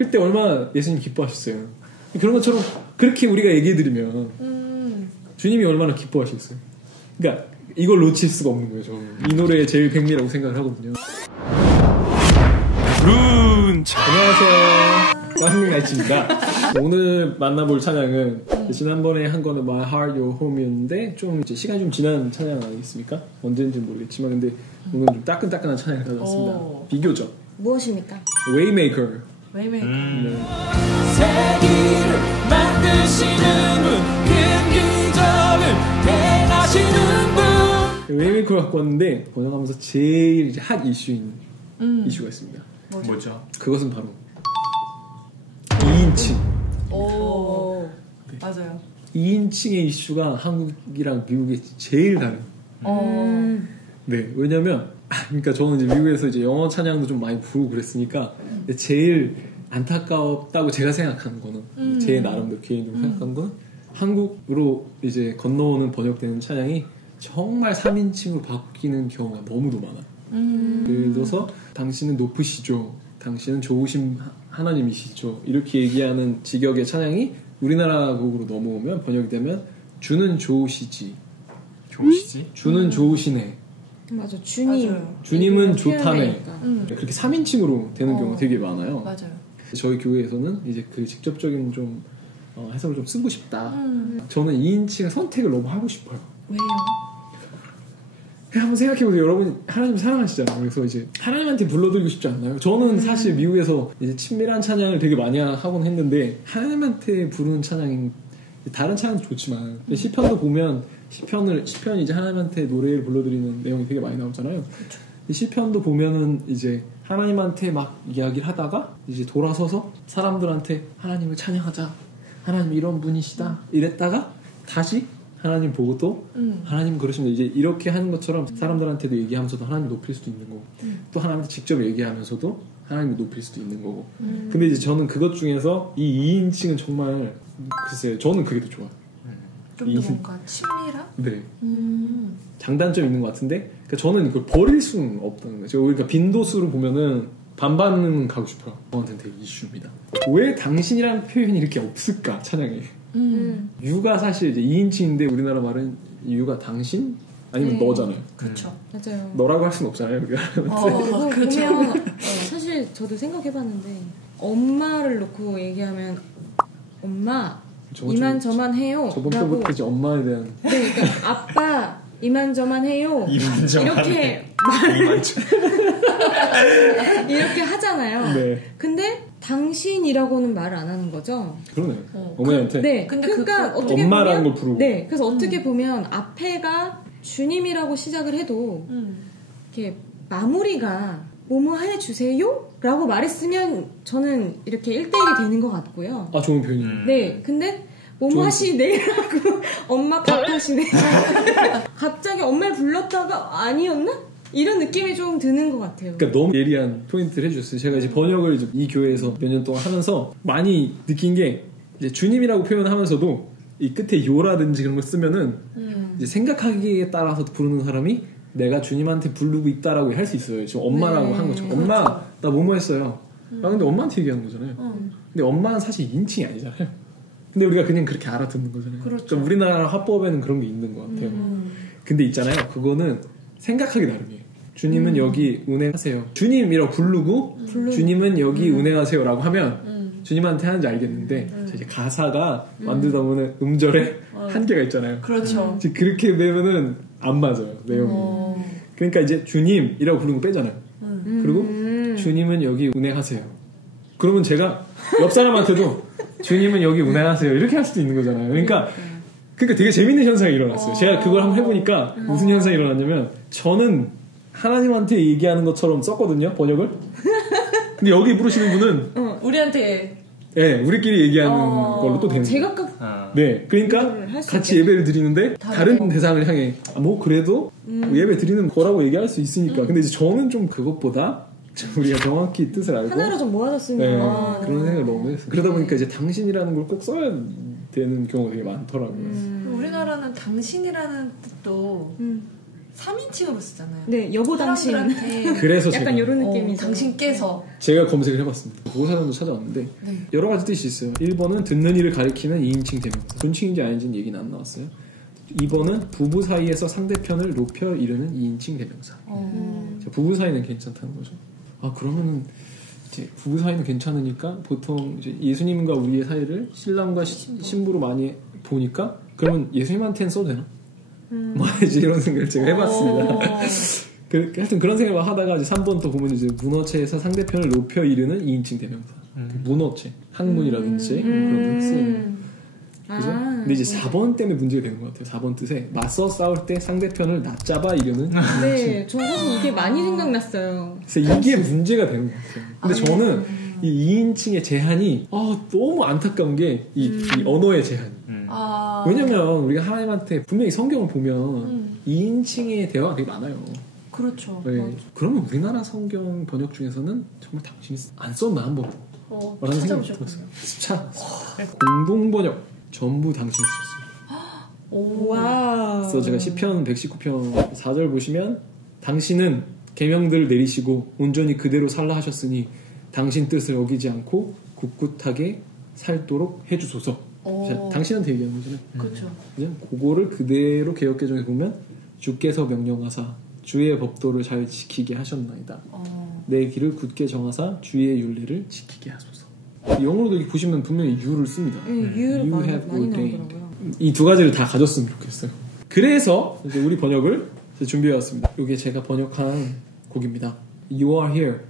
그때 얼마나 예수님 기뻐하셨어요. 그런 것처럼 그렇게 우리가 얘기해드리면 주님이 얼마나 기뻐하셨어요. 그러니까 이걸 놓칠 수가 없는 거예요. 저는 이 노래의 제일 백미라고 생각을 하거든요. 안녕하세요. 마흥라이츠입니다. 오늘 만나볼 찬양은 지난번에 한 거는 My Heart Your Home이었는데 좀 이제 시간이 좀 지난 찬양 아니겠습니까? 언제인지는 모르겠지만 근데 오늘 좀 따끈따끈한 찬양을 가져왔습니다. 비교적. 무엇입니까? Waymaker. Waymaker. 네. 세기를 만드시는 분, 큰 기적을 행하시는 분. Waymaker 갖고 왔는데 번역하면서 제일 이제 핫 이슈인 이슈가 있습니다. 뭐죠? 그것은 바로 2인칭. 오, 네. 맞아요. 2인칭의 이슈가 한국이랑 미국이 제일 다른. 네, 왜냐면 그러니까 저는 이제 미국에서 이제 영어 찬양도 좀 많이 부르고 그랬으니까 제일 안타깝다고 제가 생각하는 거는 제 나름대로 개인적으로 생각하는 거는 한국으로 이제 건너오는 번역되는 찬양이 정말 3인칭으로 바뀌는 경우가 너무도 많아. 예를 들어서 당신은 높으시죠, 당신은 좋으신 하나님이시죠, 이렇게 얘기하는 직역의 찬양이 우리나라 곡으로 넘어오면 번역이 되면 주는 좋으시지, 주는 좋으시네, 맞아, 주님. 맞아요. 주님은 좋다네. 그렇게 3인칭으로 되는 경우가 되게 많아요. 맞아요. 저희 교회에서는 이제 그 직접적인 좀 해석을 좀 쓰고 싶다. 저는 2인칭의 선택을 너무 하고 싶어요. 왜요? 한번 생각해보세요. 여러분 하나님 사랑하시잖아요. 그래서 이제 하나님한테 불러드리고 싶지 않나요? 저는 사실 미국에서 이제 친밀한 찬양을 되게 많이 하곤 했는데 하나님한테 부르는 찬양인 다른 찬양도 좋지만 시편도 보면 시편이 이제 하나님한테 노래를 불러드리는 내용이 되게 많이 나오잖아요. 그렇죠. 시편도 보면은 이제 하나님한테 막 이야기를 하다가 이제 돌아서서 사람들한테 하나님을 찬양하자, 하나님 이런 분이시다 이랬다가 다시 하나님 보고 또 하나님 그러시면 이제 이렇게 하는 것처럼 사람들한테도 얘기하면서도 하나님 높일 수도 있는 거고 또 하나님한테 직접 얘기하면서도 하나님을 높일 수도 있는 거고. 근데 이제 저는 그것 중에서 이 2인칭은 정말 글쎄요, 저는 그게 더 좋아요. 좀 더 뭔가 친밀한? 네. 장단점이 있는 것 같은데 그러니까 저는 이걸 버릴 수는 없다는 거죠. 그러니까 빈도수를 보면은 반반은 가고 싶어요. 저한테는 되게 이슈입니다. 왜 당신이라는 표현이 이렇게 없을까 찬양에. 유가 사실 이제 2인칭인데 우리나라 말은 유가 당신 아니면 너잖아요. 그렇죠. 맞아요. 너라고 할 수는 없잖아요. 그렇죠. 보면 사실 저도 생각해봤는데 엄마를 놓고 얘기하면 엄마 이만저만 해요 저번 라고. 때부터 이제 엄마에 대한 네, 그러니까 아빠 이만저만 해요 이렇게 이렇게 하잖아요. 네. 근데 당신이라고는 말을 안 하는 거죠. 그러네. 어머니한테. 네. 근데 그러니까 어떻게 엄마라는 보면 걸 부르고. 네. 그래서 어떻게 보면 앞에가 주님이라고 시작을 해도 이렇게 마무리가 뭐뭐 해주세요? 라고 말했으면 저는 이렇게 1대1이 되는 것 같고요. 아, 좋은 표현이에요. 네. 근데 뭐뭐 하시네라고 엄마 밥 하시네. 갑자기 엄마를 불렀다가 아니었나? 이런 느낌이 좀 드는 것 같아요. 그러니까 너무 예리한 포인트를 해주셨어요. 제가 이제 번역을 이제 이 교회에서 몇 년 동안 하면서 많이 느낀 게 이제 주님이라고 표현하면서도 이 끝에 요라든지 그런 걸 쓰면은 이제 생각하기에 따라서 부르는 사람이 내가 주님한테 부르고 있다라고 할 수 있어요. 지금 엄마라고 한 것처럼. 엄마 나 뭐뭐 했어요. 근데 엄마한테 얘기하는 거잖아요. 근데 엄마는 사실 인칭이 아니잖아요. 근데 우리가 그냥 그렇게 알아듣는 거잖아요. 그렇죠. 그러니까 우리나라 화법에는 그런 게 있는 것 같아요. 근데 있잖아요. 그거는 생각하기 나름이에요. 주님은 여기 운행하세요. 주님이라고 부르고 주님은 여기 운행하세요라고 하면 주님한테 하는지 알겠는데 이제 가사가 만들다 보면 음절에 한계가 있잖아요. 그렇죠. 그렇게 되면은 안 맞아요, 내용이. 그러니까 이제 주님이라고 부르는 거 빼잖아요. 그리고 주님은 여기 운행하세요. 그러면 제가 옆 사람한테도 주님은 여기 운행하세요 이렇게 할 수도 있는 거잖아요. 그러니까 되게 재밌는 현상이 일어났어요. 제가 그걸 한번 해보니까 무슨 현상이 일어났냐면 저는 하나님한테 얘기하는 것처럼 썼거든요, 번역을. 근데 여기 부르시는 분은 우리한테 네, 우리끼리 얘기하는 걸로 또 되는 거예요. 네, 그러니까 같이 예배를 드리는데 다른 대상을 향해 뭐 그래도 예배 드리는 거라고 얘기할 수 있으니까. 근데 이제 저는 좀 그것보다 우리가 정확히 뜻을 알고 하나로 좀 모아졌으면 네, 그런 생각을 너무 했어요. 그러다 보니까 이제 당신이라는 걸 꼭 써야 되는 경우가 되게 많더라고요. 우리나라는 당신이라는 뜻도 3인칭으로 쓰잖아요. 네, 여보 당신. 사람들한테 그래서 약간 제가 이런 느낌이죠. 당신께서. 제가 검색을 해봤습니다. 국어사전도 찾아왔는데 네. 여러 가지 뜻이 있어요. 1번은 듣는 이를 가리키는 2인칭 대명사. 존칭인지 아닌지는 얘기는 안 나왔어요. 2번은 부부 사이에서 상대편을 높여 이르는 2인칭 대명사. 자, 부부 사이는 괜찮다는 거죠. 아, 그러면은 이제 부부 사이는 괜찮으니까 보통 이제 예수님과 우리의 사이를 신랑과 신부로 많이 보니까 그러면 예수님한테는 써도 되나? 뭐 이제 이런 생각을 제가 해봤습니다. 하여튼 그런 생각을 하다가 이제 3번 또 보면 이제 문어체에서 상대편을 높여 이르는 2인칭 대명사. 문어체, 학문이라든지 그런 거 쓰이는. 그죠? 근데 이제 4번 때문에 문제가 되는 것 같아요. 4번 뜻에 맞서 싸울 때 상대편을 낮잡아 이르는. 네, 저는 사실 이게 많이 생각났어요. 그래서 이게 문제가 되는 것 같아요. 근데 저는 이 2인칭의 제한이 너무 안타까운 게 이 언어의 제한이. 왜냐면 우리가 하나님한테 분명히 성경을 보면 2인칭의 대화가 되게 많아요. 그렇죠. 네. 그러면 우리나라 성경 번역 중에서는 정말 당신이 안 썼나 한번 라는 생각이 들었어요. 공동 번역 전부 당신이 쓰셨어요. 와. 그래서 제가 시편 119편 4절 보시면 당신은 계명들을 내리시고 온전히 그대로 살라 하셨으니 당신 뜻을 어기지 않고 꿋꿋하게 살도록 해주소서. 자, 당신한테 얘기하는 거잖아요. 그렇죠. 그냥 그거를 그대로 개역개정에 보면 주께서 명령하사 주의 법도를 잘 지키게 하셨나이다. 내 길을 굳게 정하사 주의 율례를 지키게 하소서. 영어로도 이렇게 보시면 분명히 you를 씁니다. you you 많이 have ordained. 나오더라고요. 이 두 가지를 다 가졌으면 좋겠어요. 그래서 이제 우리 번역을 준비해왔습니다. 이게 제가 번역한 곡입니다. You are here,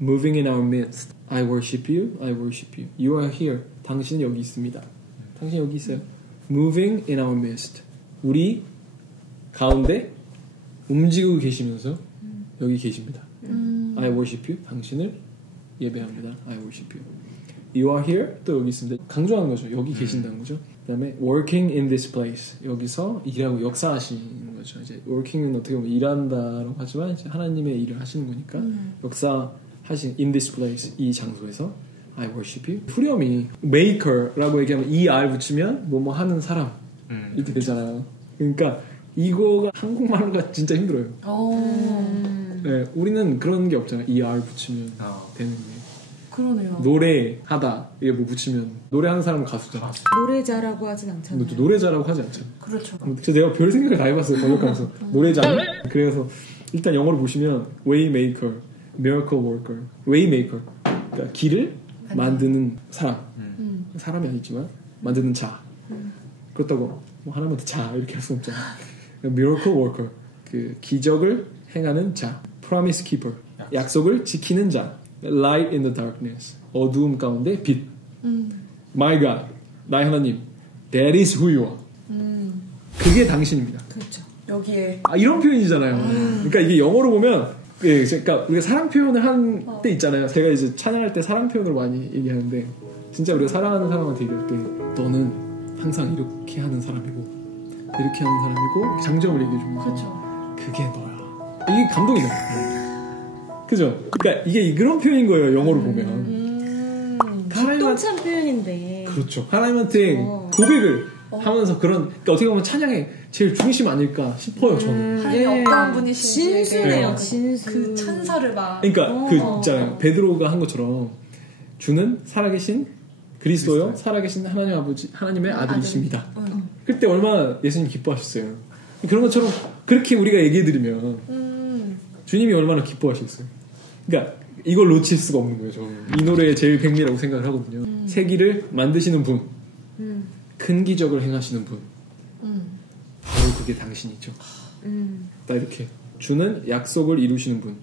moving in our midst. I worship you, I worship you. You are here. 당신은 여기 있습니다. 당신 여기 있어요. Moving in our midst. 우리 가운데 움직이고 계시면서 여기 계십니다. I worship you. 당신을 예배합니다. I worship you. You are here. 또 여기 있습니다. 강조하는 거죠. 여기 계신다는 거죠. 그 다음에 working in this place. 여기서 일하고 역사하시는 거죠. 이제 working은 어떻게 보면 일한다라고 하지만 이제 하나님의 일을 하시는 거니까 역사하신 in this place. 이 장소에서 I worship you. 후렴이 maker라고 얘기하면 ER 붙이면 뭐뭐 하는 사람 이렇게 되잖아요. 그러니까 이거가 한국말로가 진짜 힘들어요. 네, 우리는 그런 게 없잖아요. ER 붙이면 되는 게. 그러네요. 노래하다 이게 뭐 붙이면 노래하는 사람은 가수잖아. 노래자라고 하진 않잖아요. 또 노래자라고 하지 않잖아. 그렇죠. 그래서 내가 별 생각을 다 해봤어요. 번역하면서 노래자. 그래서 일단 영어로 보시면 waymaker, miracle worker, waymaker. 그러니까 길을 만드는 사람. 사람이 아니지만 만드는 자. 그렇다고 뭐 하나만 자 이렇게 할 수 없잖아. miracle worker. 그 기적을 행하는 자. promise keeper. 약속을 지키는 자. Light in the darkness. 어두움 가운데 빛. My God. 나의 하나님. That is who you are. 그게 당신입니다. 그렇죠. 여기에. 이런 표현이잖아요. 그러니까 이게 영어로 보면, 그러니까 우리가 사랑 표현을 한 때 있잖아요. 제가 이제 찬양할 때 사랑 표현으로 많이 얘기하는데, 진짜 우리가 사랑하는 사람한테 얘기할 때, 너는 항상 이렇게 하는 사람이고, 이렇게 하는 사람이고, 장점을 얘기해주면서, 그렇죠. 그게 너야. 이게 감동이잖아요. 그죠? 그러니까 이게 그런 표현인 거예요. 영어로 보면. 기똥찬 표현인데. 그렇죠. 하나님한테 고백을 하면서 그러니까 어떻게 보면 찬양의 제일 중심 아닐까 싶어요. 저는. 하나님 어떤 분이신지 진수네요. 진수. 그 찬사를 막. 그러니까 그 있잖아요. 베드로가 한 것처럼 주는 살아계신 그리스도요, 살아계신 하나님 아버지, 하나님의 아들이십니다. 그때 얼마나 예수님 기뻐하셨어요. 그런 것처럼 그렇게 우리가 얘기해드리면 주님이 얼마나 기뻐하셨어요. 그러니까 이걸 놓칠 수가 없는 거예요. 저는 이 노래의 제일 백미라고 생각을 하거든요. 세기를 만드시는 분, 큰 기적을 행하시는 분, 바로 그게 당신이죠. 딱 이렇게 주는 약속을 이루시는 분,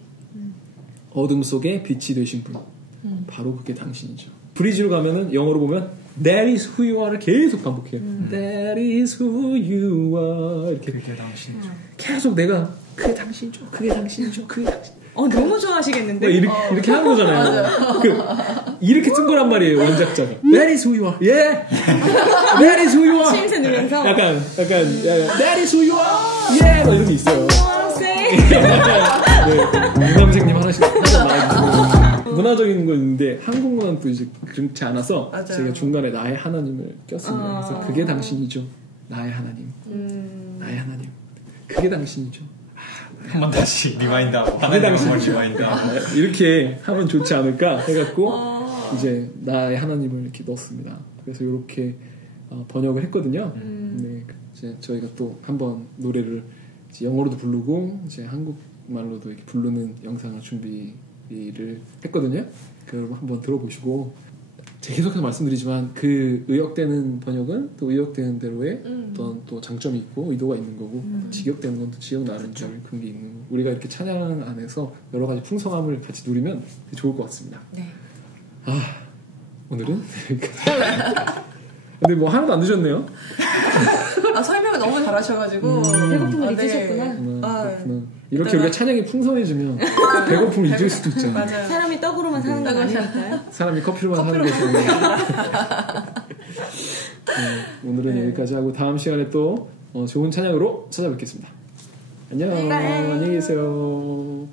어둠 속에 빛이 되신 분, 바로 그게 당신이죠. 브리지로 가면은 영어로 보면 That is who you are를 계속 반복해요. That is who you are 이렇게. 그게 당신이죠. 계속 내가 그게 당신이죠. 그게 당신이죠. 그게 당신. 너무 좋아하시겠는데? 이렇게 하는 거잖아요. 이렇게 쓴 거란 말이에요, 원작자가. That is who you are. Yeah. That is who you are. 침새 넣으면서. 약간, That is who you are. Yeah. 뭐 이런 게 있어요. 네. 유남생님 하나씩 나와주고. 문화적인 건 있는데, 한국 문화는 또 이제 그렇지 않아서, 맞아요. 제가 중간에 나의 하나님을 꼈습니다. 그래서 그게 당신이죠. 나의 하나님. 나의 하나님. 그게 당신이죠. 한 번 다시 리마인드하고 하나님 한번 리마인드하고 이렇게 하면 좋지 않을까 해갖고 이제 나의 하나님을 이렇게 넣었습니다. 그래서 이렇게 번역을 했거든요. 네, 이제 저희가 또 한번 노래를 이제 영어로도 부르고 이제 한국말로도 이렇게 부르는 영상을 준비를 했거든요. 그걸 한번 들어보시고 제가 계속해서 말씀드리지만 그 의역되는 번역은 또 의역되는 대로의 어떤 또 장점이 있고 의도가 있는 거고 직역되는 건 또 직역 나름대로 그런 게 있는 거고 우리가 이렇게 찬양 안에서 여러 가지 풍성함을 같이 누리면 좋을 것 같습니다. 네. 오늘은 근데 뭐 하나도 안 드셨네요. 설명을 너무 잘하셔가지고 배고픔을 네. 잊으셨구나. 그렇구나. 이렇게 우리가 찬양이 풍성해지면 배고픔을 잊을 수도 있잖아요. 맞아요. 사람이 떡으로만 사는 건 아니니까요. 사람이 커피로만 사는 것이 아니라 오늘은 여기까지 하고 다음 시간에 또 좋은 찬양으로 찾아뵙겠습니다. 안녕. 안녕히 계세요.